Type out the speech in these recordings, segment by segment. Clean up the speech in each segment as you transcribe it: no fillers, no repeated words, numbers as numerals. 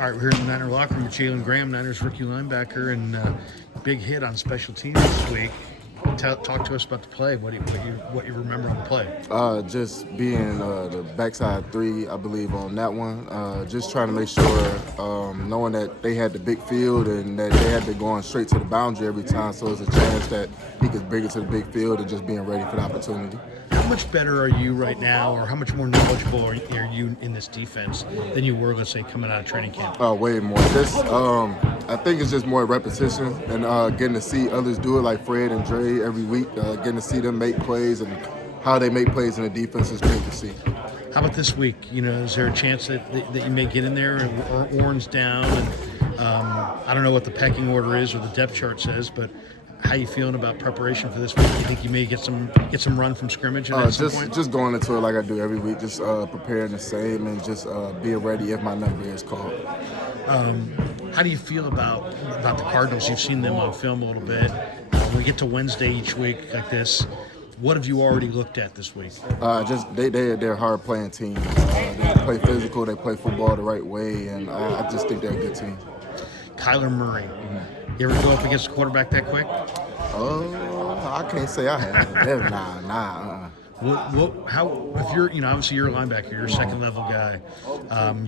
All right, we're here in the Niner locker room with Jalen Graham, Niners rookie linebacker, and big hit on special teams this week. Talk to us about the play. What you remember on the play? Just being the backside three, I believe, on that one. Just trying to make sure, knowing that they had the big field and that they had to go on straight to the boundary every time, so there's a chance that he could bring it to the big field and just being ready for the opportunity. How much better are you right now, or how much more knowledgeable are you in this defense than you were, let's say, coming out of training camp? Way more. I think it's just more repetition and getting to see others do it, like Fred and Dre every week. Getting to see them make plays and how they make plays in the defense is great to see. How about this week? Is there a chance that you may get in there and Warren's down? And I don't know what the pecking order is or the depth chart says, but how you feeling about preparation for this week? You think you may get some run from scrimmage at some point? Just going into it like I do every week, just preparing the same and just being ready if my number is called. How do you feel about the Cardinals? You've seen them on film a little bit. We get to Wednesday each week like this. What have you already looked at this week? They're a hard playing team. They play physical, they play football the right way, and I just think they're a good team. Kyler Murray. You ever go up against a quarterback that quick? I can't say I have. Nah. If you're, obviously you're a linebacker, you're a second level guy.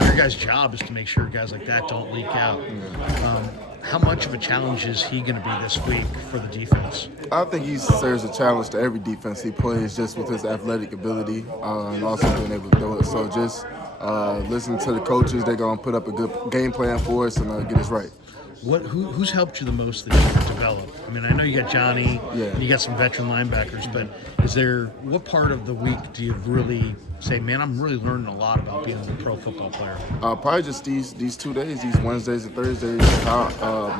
Your guy's job is to make sure guys like that don't leak out. How much of a challenge is he going to be this week for the defense? I think he serves a challenge to every defense he plays, just with his athletic ability and also being able to throw it. So just listen to the coaches. They're going to put up a good game plan for us and get us right. Who's helped you the most that you've developed? I mean, I know you got Johnny, and you got some veteran linebackers, but what part of the week do you really say, man, I'm really learning a lot about being a pro football player? Probably just these 2 days, these Wednesdays and Thursdays,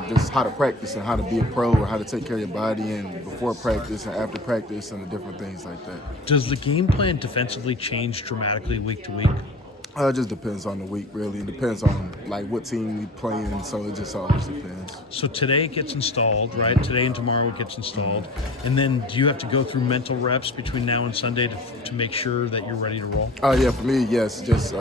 just how to practice and how to be a pro or how to take care of your body and before practice and after practice and the different things like that. Does the game plan defensively change dramatically week to week? It just depends on the week, really. It depends on what team we playing, so it just always depends. So today it gets installed, right? Today and tomorrow it gets installed, and then do you have to go through mental reps between now and Sunday to make sure that you're ready to roll? Yeah, for me, yes. Just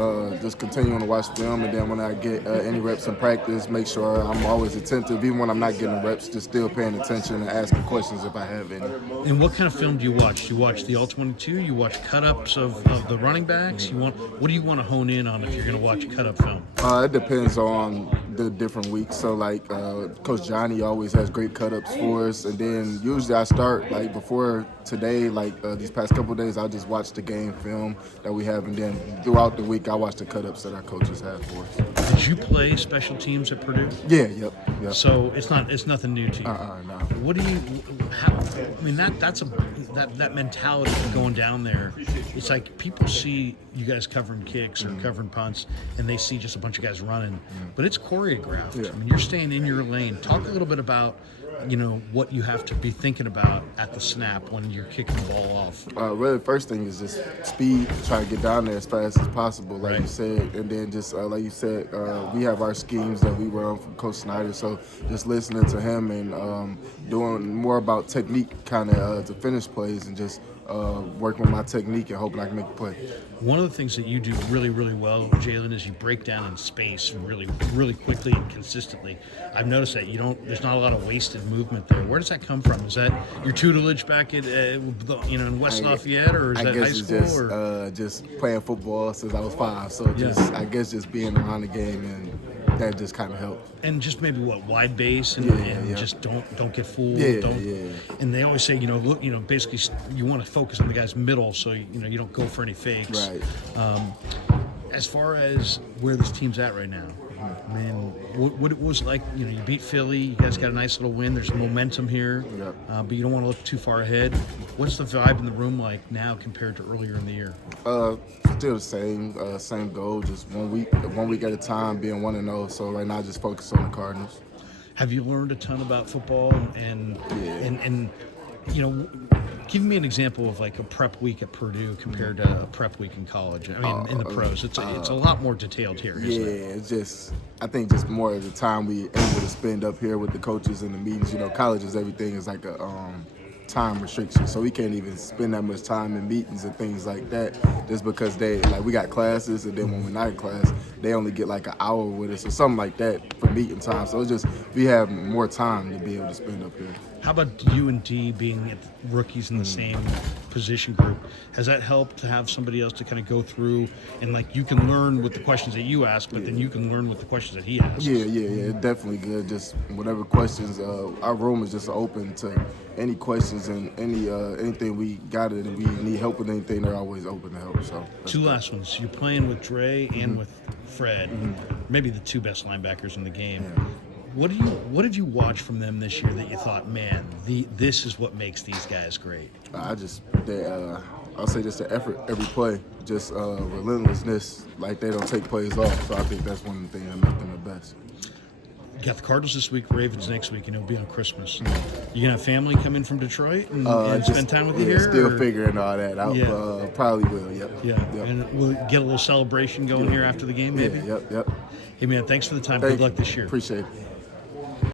continuing to watch film, and then when I get any reps in practice, make sure I'm always attentive, even when I'm not getting reps, just still paying attention and asking questions if I have any. And what kind of film do you watch? Do you watch the all-22? You watch cut-ups of the running backs? What do you want to hone in on if you're going to watch cut-up film? It depends on the different weeks. So, like, Coach Johnny always has great cut-ups for us. And then usually I start, like, before today, like these past couple of days, I'll just watch the game film that we have. And then throughout the week, I watch the cut-ups that our coaches have for us. Did you play special teams at Purdue? Yeah, yep. So it's nothing new to you? No. What do you, that mentality of going down there, it's like people see you guys covering kicks or covering punts, and they see just a bunch of guys running, but it's choreographed. Yeah. I mean, you're staying in your lane. Talk a little bit about, what you have to be thinking about at the snap when you're kicking the ball off. Really, the first thing is just speed, try to get down there as fast as possible, like you said. And then just, like you said, we have our schemes that we run from Coach Snyder, so just listening to him and doing more about technique kind of to finish plays and just working with my technique and hoping I can make a play. One of the things that you do really, really well, Jalen, is you break down in space really, really quickly and consistently. I've noticed that there's not a lot of wasted movement there. Where does that come from? Is that your tutelage back at in West Lafayette, or is that high school? Just playing football since I was 5, so I guess just being around the game and that just kind of helped. And just maybe wide base and just don't get fooled. And they always say basically you want to focus on the guy's middle, so you don't go for any fakes. Right. As far as where this team's at right now, man, what it was like, you beat Philly, you guys got a nice little win, there's some momentum here, but you don't want to look too far ahead. What's the vibe in the room like now compared to earlier in the year? Still the same goal, just one week at a time, being 1-0. So right now, just focus on the Cardinals. Have you learned a ton about football and give me an example of like a prep week at Purdue compared to a prep week in college. I mean, in the pros, it's a lot more detailed here, isn't it? I think just more of the time we able to spend up here with the coaches and the meetings. College is everything. It's like time restrictions, so we can't even spend that much time in meetings and things like that, just because we got classes, and then when we're not in class, they only get like an hour with us or something like that for meeting time. So it's just we have more time to be able to spend up here. How about you and D being rookies in the same position group? Has that helped to have somebody else to kind of go through and like you can learn with the questions that you ask, but then you can learn with the questions that he asks? Yeah, definitely good. Just whatever questions, our room is just open to any questions and anything we got it and we need help with anything. They're always open to help. So two last ones. You're playing with Dre and with Fred, maybe the two best linebackers in the game. Yeah. What have you watched from them this year that you thought, man, this is what makes these guys great? I'll say just the effort every play, just relentlessness. Like they don't take plays off. So I think that's one of the things that make them the best. You got the Cardinals this week, Ravens next week, and it'll be on Christmas. You gonna have family come in from Detroit and spend time with you here? Still figuring all that out. Yeah. Probably will. Yep. Yeah, Yep. and we'll get a little celebration going here after the game, maybe. Yep. Hey man, thanks for the time. Good luck this year. Appreciate it.